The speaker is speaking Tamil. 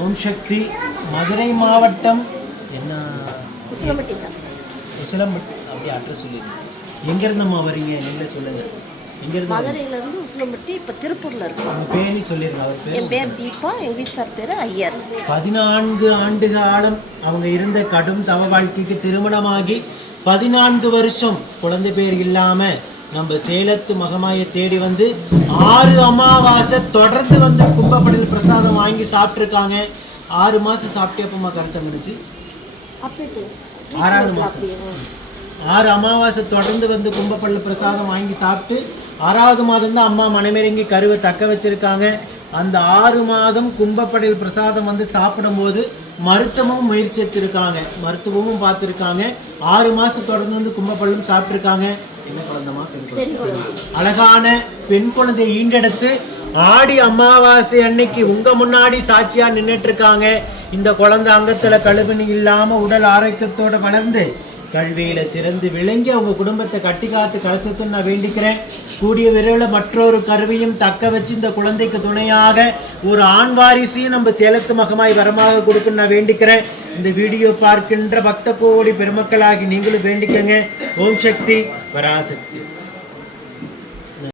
ஓம் சக்தி. மதுரை மாவட்டம் என்ன உசிலம்பட்டி தான். உசிலம்பட்டி அப்படி அட்ரஸ் சொல்லிடுங்க. எங்கேருந்தம்மா வரீங்க நீங்களே சொல்லுங்கள். எங்கேருந்து? மதுரையிலேருந்து உசிலம்பட்டி. இப்போ திருப்பூரில் இருக்கோம். அவங்க பேர் சொல்லிடுங்க. அவர் பேர்? என் பேர் தீபா. எங்கள் வீட்டுக்கார் பேர் ஐயர். 14 ஆண்டு காலம் அவங்க இருந்த கடும் தவ வாழ்க்கைக்கு திருமணமாகி 14 வருஷம் குழந்தை பேர் இல்லாமல் நம்ம சேலத்து மகமாயை தேடி வந்து 6 அமாவாசை தொடர்ந்து வந்து கும்பப்படல் பிரசாதம் வாங்கி சாப்பிட்ருக்காங்க. 6 மாதம் சாப்பிட்டே அப்பமா கருத்தம் இருந்துச்சு. 6ஆவது மாதம் 6 அமாவாசை தொடர்ந்து வந்து கும்பப்படல் பிரசாதம் வாங்கி சாப்பிட்டு 6ஆவது மாதம் தான் அம்மா மனமிறங்கி கருவை தக்க வச்சிருக்காங்க. அந்த 6 மாதம் கும்பப்படல் பிரசாதம் வந்து சாப்பிடும்போது மருத்துவமும் முயற்சி எடுத்திருக்காங்க, மருத்துவமும் பார்த்துருக்காங்க. 6 மாதம் தொடர்ந்து வந்து கும்பப்படலும் சாப்பிட்ருக்காங்க. என்ன குழந்தைமா? பெண் குழந்தை. அழகான பெண் குழந்தை ஈண்டெடுத்து ஆடி அமாவாசை அன்னைக்கு உங்க முன்னாடி சாட்சியா நின்றுட்டு இருக்காங்க. இந்த குழந்தை அங்கத்துல கழுவினி இல்லாம உடல் ஆரோக்கியத்தோட வளர்ந்து கல்வியில சிறந்து விளங்கி அவங்க குடும்பத்தை கட்டி காத்து கலசத்துன்னு நான் வேண்டிக்கிறேன். கூடிய விரைவில் மற்றொரு கருவியும் தக்க வச்சு இந்த குழந்தைக்கு துணையாக ஒரு ஆண் வாரிசையும் நம்ம சேலத்து மகமாய் வரமாக கொடுக்குன்னு நான் வேண்டிக்கிறேன். இந்த வீடியோ பார்க்கின்ற பக்த கோடி பெருமக்களாகி நீங்களும் வேண்டிக்கங்க. ஓம் சக்தி, பராசக்தி.